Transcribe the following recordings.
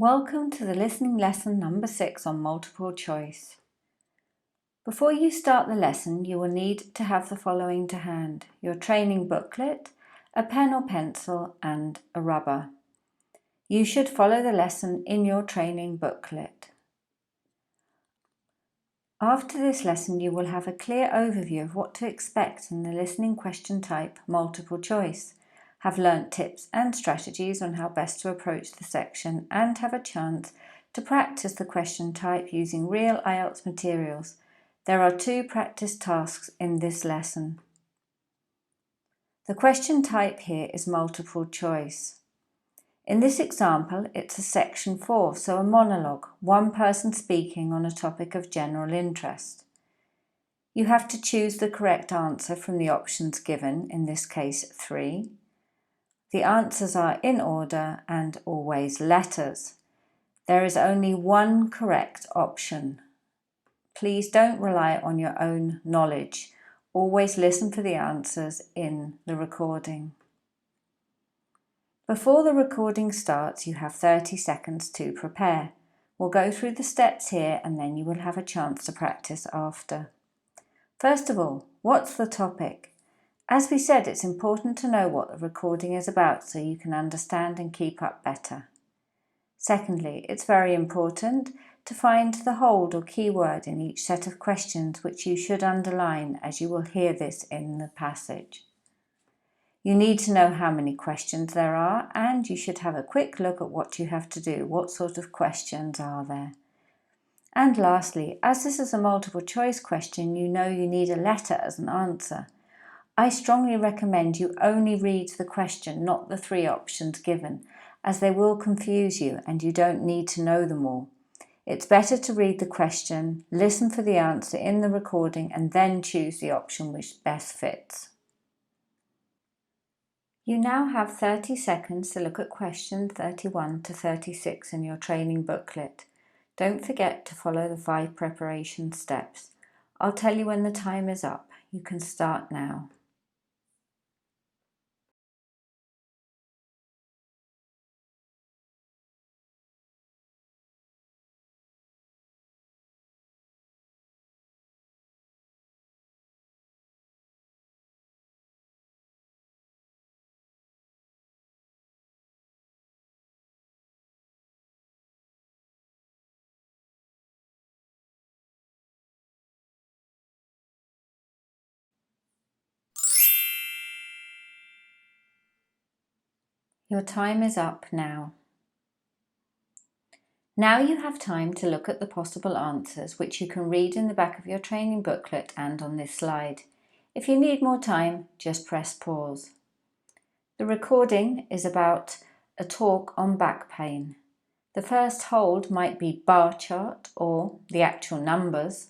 Welcome to the listening lesson number 6 on multiple choice. Before you start the lesson, you will need to have the following to hand: your training booklet, a pen or pencil, and a rubber. You should follow the lesson in your training booklet. After this lesson, you will have a clear overview of what to expect in the listening question type multiple choice, have learnt tips and strategies on how best to approach the section, and have a chance to practice the question type using real IELTS materials. There are 2 practice tasks in this lesson. The question type here is multiple choice. In this example, it's a section 4, so a monologue, one person speaking on a topic of general interest. You have to choose the correct answer from the options given, in this case 3. The answers are in order and always letters. There is only one correct option. Please don't rely on your own knowledge. Always listen for the answers in the recording. Before the recording starts, you have 30 seconds to prepare. We'll go through the steps here and then you will have a chance to practice after. First of all, what's the topic? As we said, it's important to know what the recording is about so you can understand and keep up better. Secondly, it's very important to find the hold or keyword in each set of questions, which you should underline as you will hear this in the passage. You need to know how many questions there are, and you should have a quick look at what you have to do. What sort of questions are there? And lastly, as this is a multiple choice question, you know you need a letter as an answer. I strongly recommend you only read the question, not the 3 options given, as they will confuse you and you don't need to know them all. It's better to read the question, listen for the answer in the recording, and then choose the option which best fits. You now have 30 seconds to look at questions 31 to 36 in your training booklet. Don't forget to follow the 5 preparation steps. I'll tell you when the time is up. You can start now. Your time is up now. Now you have time to look at the possible answers, which you can read in the back of your training booklet and on this slide. If you need more time, just press pause. The recording is about a talk on back pain. The first hold might be bar chart or the actual numbers.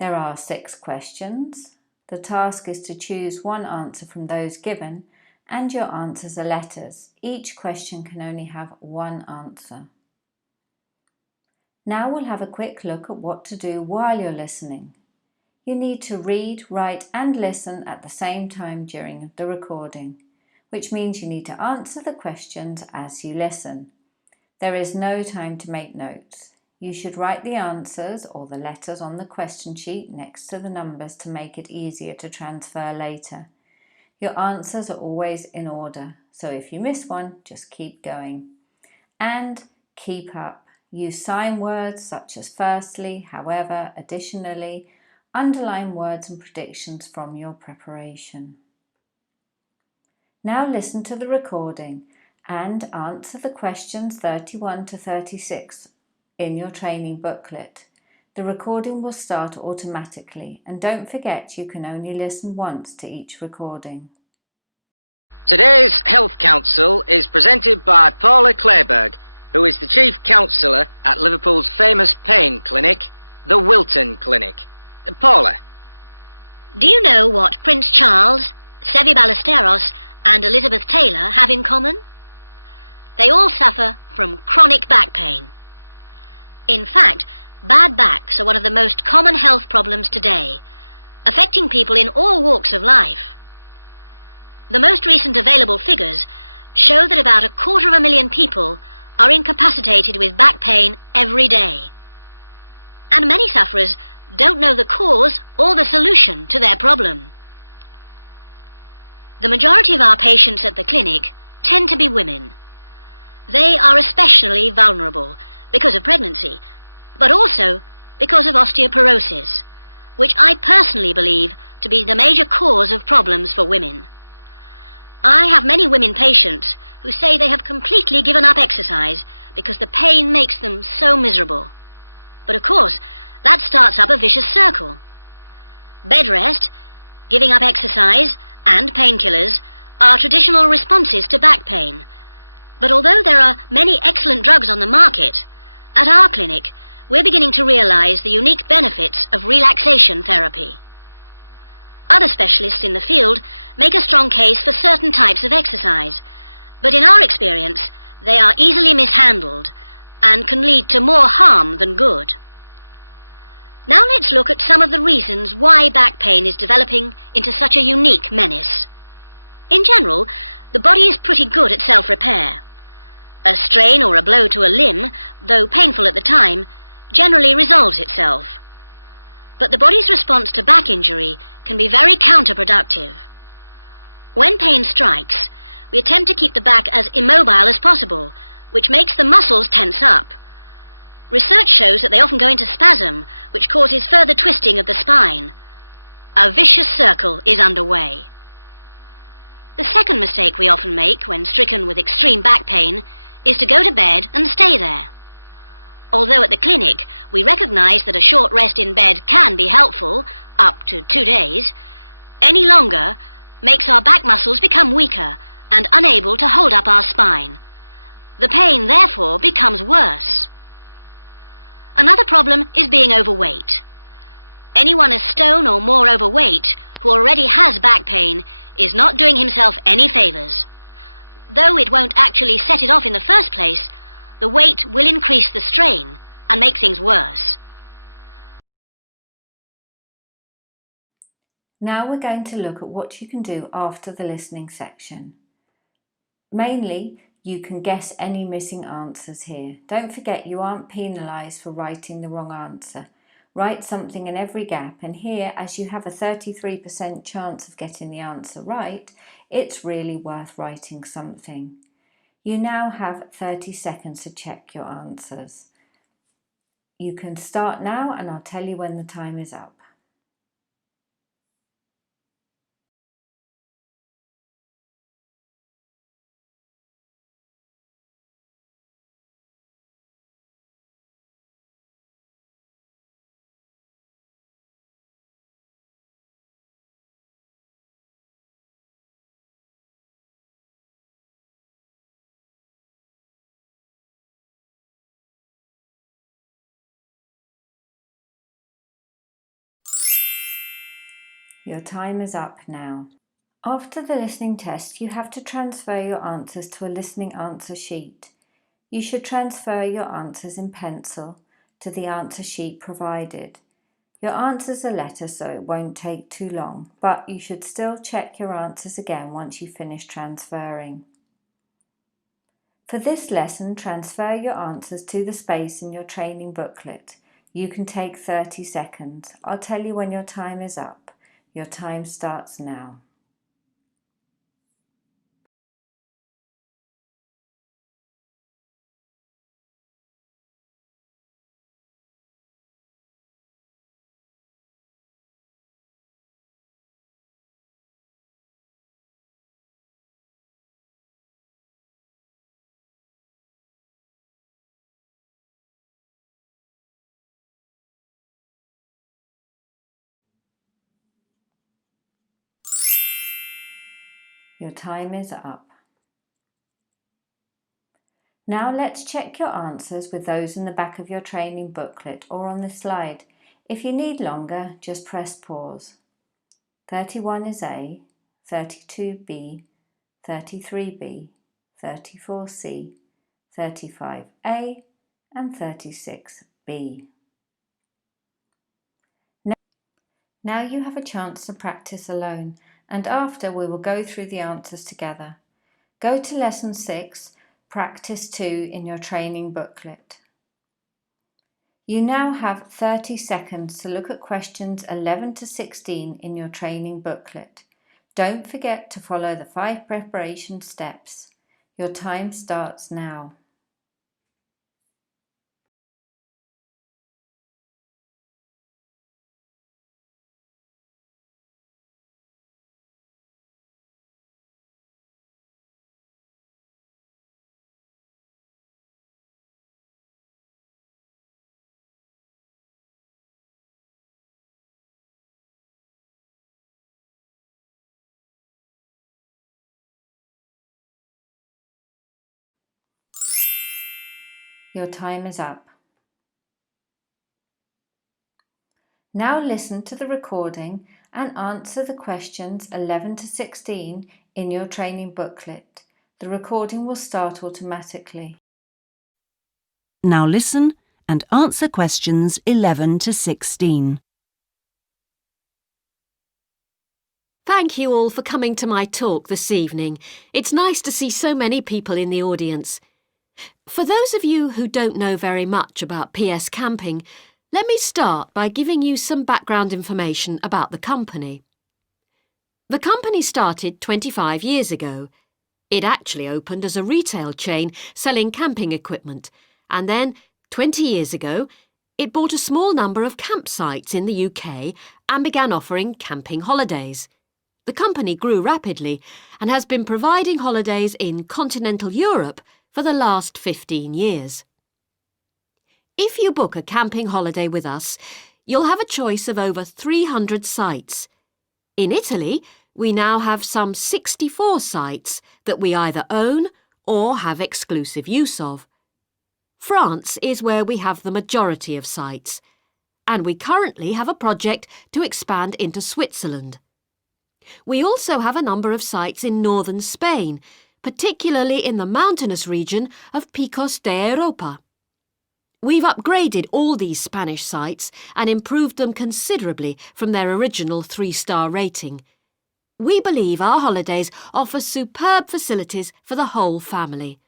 There are 6 questions. The task is to choose one answer from those given, and your answers are letters. Each question can only have one answer. Now we'll have a quick look at what to do while you're listening. You need to read, write and listen at the same time during the recording, which means you need to answer the questions as you listen. There is no time to make notes. You should write the answers or the letters on the question sheet next to the numbers to make it easier to transfer later. Your answers are always in order, so if you miss one, just keep going. And keep up. Use sign words such as firstly, however, additionally. Underline words and predictions from your preparation. Now listen to the recording and answer the questions 31 to 36 in your training booklet. The recording will start automatically, and don't forget you can only listen once to each recording. Today's Health Council is presented by Paula Clayburgh, who is the Chief Counsellor at Liverpool's famous pain clinic, the Wilton Clinic. Paula. Do you know what Prince Charles, Sevi Ballesteros and Elizabeth Taylor have in common? They all suffer from chronic back pain. In fact, bad backs are one of the most common health problems today, affecting people in all walks of life. The most recent available figures show that about 250,000 people are incapacitated with back pain every day. And many sufferers don't know the cause or the solution to their problem. The majority of our patients at the clinic tend to be women. They are especially vulnerable because of pregnancy, but also because of osteoporosis, which I personally believe to be the major cause of problems for women. I have many women patients who say they have completely given up exercise because the pain makes them so miserable. But of course, that starts up a vicious circle. Bed rest, giving up exercise, and painkillers are traditional responses to back pain. But although there are many excellent drugs on the market, at our clinic we're beginning to realize the unique benefits of relaxation therapy. Other specialists in the field make a strong case for certain types of exercise, but in our experience they are easily mishandled and can lead to more harm than good. Now let's look at some of the reasons why back pain is developing into such a unique menace. In general, the body is pretty good at self-repair. A strain or a blow to a limb, though painful at the time, generally resolves itself. But the body's response to back injury can be very counterproductive. When pain strikes, we attempt to keep the back as immobile as possible, which makes the muscles tense up. Research shows that they often go into spasm, which causes further twisting of the spine. A vicious circle is underway. The second mistake we often make when stricken with extreme back pain is to go to bed and stay there. Although at the clinic we recognize that a short rest in bed can be helpful, up to 2 days, any longer makes our back muscles become weaker and unable to hold up our spine. The pain, therefore, becomes worse. Another problem is being overweight. Anyone a stone or more overweight who already has back pain is not doing himself any favours. Though it won't actually set it off in the first place, the weight will increase the strain and make things worse. Now we're going to look at what you can do after the listening section. Mainly, you can guess any missing answers here. Don't forget you aren't penalised for writing the wrong answer. Write something in every gap, and here, as you have a 33% chance of getting the answer right, it's really worth writing something. You now have 30 seconds to check your answers. You can start now and I'll tell you when the time is up. Your time is up now. After the listening test, you have to transfer your answers to a listening answer sheet. You should transfer your answers in pencil to the answer sheet provided. Your answers are letters, so it won't take too long, but you should still check your answers again once you finish transferring. For this lesson, transfer your answers to the space in your training booklet. You can take 30 seconds. I'll tell you when your time is up. Your time starts now. Your time is up. Now let's check your answers with those in the back of your training booklet or on the slide. If you need longer, just press pause. 31 is A, 32B, 33B, 34C, 35A and 36B. Now you have a chance to practice alone, and after we will go through the answers together. Go to lesson 6, Practice 2 in your training booklet. You now have 30 seconds to look at questions 11 to 16 in your training booklet. Don't forget to follow the 5 preparation steps. Your time starts now. Your time is up. Now listen to the recording and answer the questions 11 to 16 in your training booklet. The recording will start automatically. Now listen and answer questions 11 to 16. Thank you all for coming to my talk this evening. It's nice to see so many people in the audience. For those of you who don't know very much about PS Camping, let me start by giving you some background information about the company. The company started 25 years ago. It actually opened as a retail chain selling camping equipment, and then, 20 years ago, it bought a small number of campsites in the UK and began offering camping holidays. The company grew rapidly and has been providing holidays in continental Europe for the last 15 years. If you book a camping holiday with us, you'll have a choice of over 300 sites. In Italy, we now have some 64 sites that we either own or have exclusive use of. France is where we have the majority of sites, and we currently have a project to expand into Switzerland. We also have a number of sites in northern Spain, particularly in the mountainous region of Picos de Europa. We've upgraded all these Spanish sites and improved them considerably from their original 3-star rating. We believe our holidays offer superb facilities for the whole family.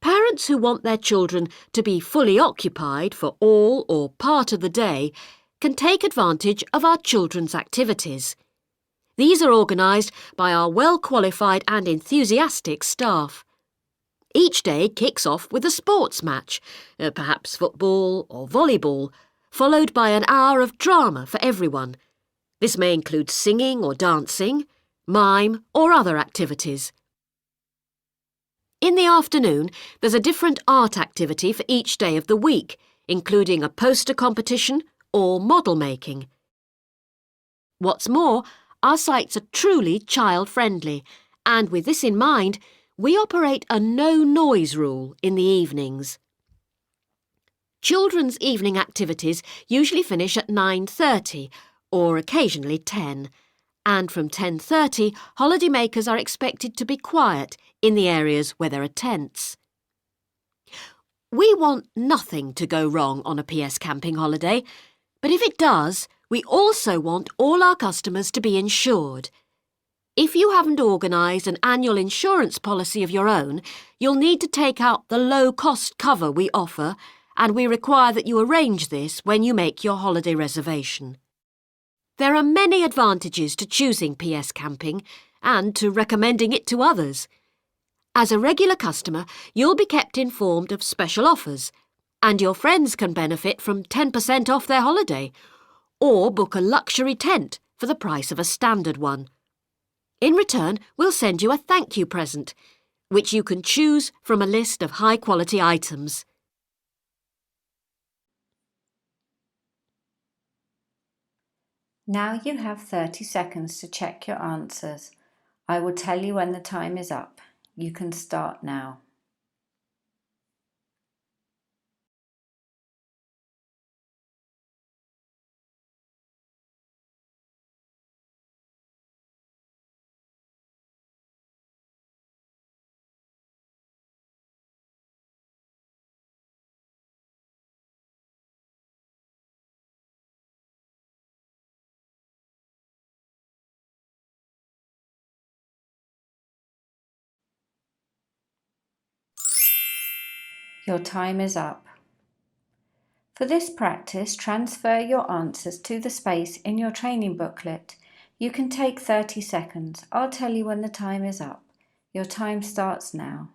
Parents who want their children to be fully occupied for all or part of the day can take advantage of our children's activities. These are organised by our well-qualified and enthusiastic staff. Each day kicks off with a sports match, perhaps football or volleyball, followed by an hour of drama for everyone. This may include singing or dancing, mime or other activities. In the afternoon, there's a different art activity for each day of the week, including a poster competition or model making. What's more, our sites are truly child-friendly, and with this in mind, we operate a no-noise rule in the evenings. Children's evening activities usually finish at 9:30 or occasionally 10, and from 10:30, holidaymakers are expected to be quiet in the areas where there are tents. We want nothing to go wrong on a PS camping holiday, but if it does, we also want all our customers to be insured. If you haven't organised an annual insurance policy of your own, you'll need to take out the low-cost cover we offer, and we require that you arrange this when you make your holiday reservation. There are many advantages to choosing PS Camping and to recommending it to others. As a regular customer, you'll be kept informed of special offers, and your friends can benefit from 10% off their holiday, or book a luxury tent for the price of a standard one. In return, we'll send you a thank you present, which you can choose from a list of high-quality items. Now you have 30 seconds to check your answers. I will tell you when the time is up. You can start now. Your time is up. For this practice, transfer your answers to the space in your training booklet. You can take 30 seconds. I'll tell you when the time is up. Your time starts now.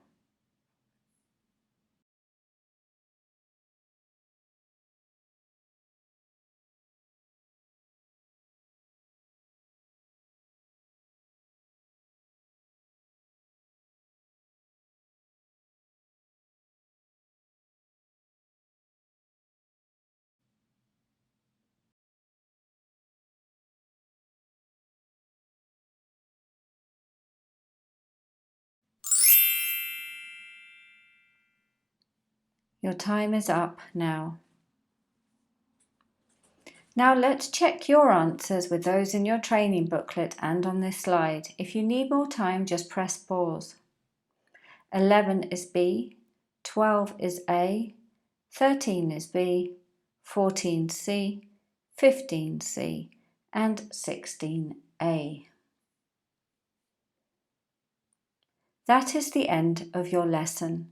Your time is up now. Now let's check your answers with those in your training booklet and on this slide. If you need more time, just press pause. 11 is B, 12 is A, 13 is B, 14 C, 15 C, and 16 A. That is the end of your lesson.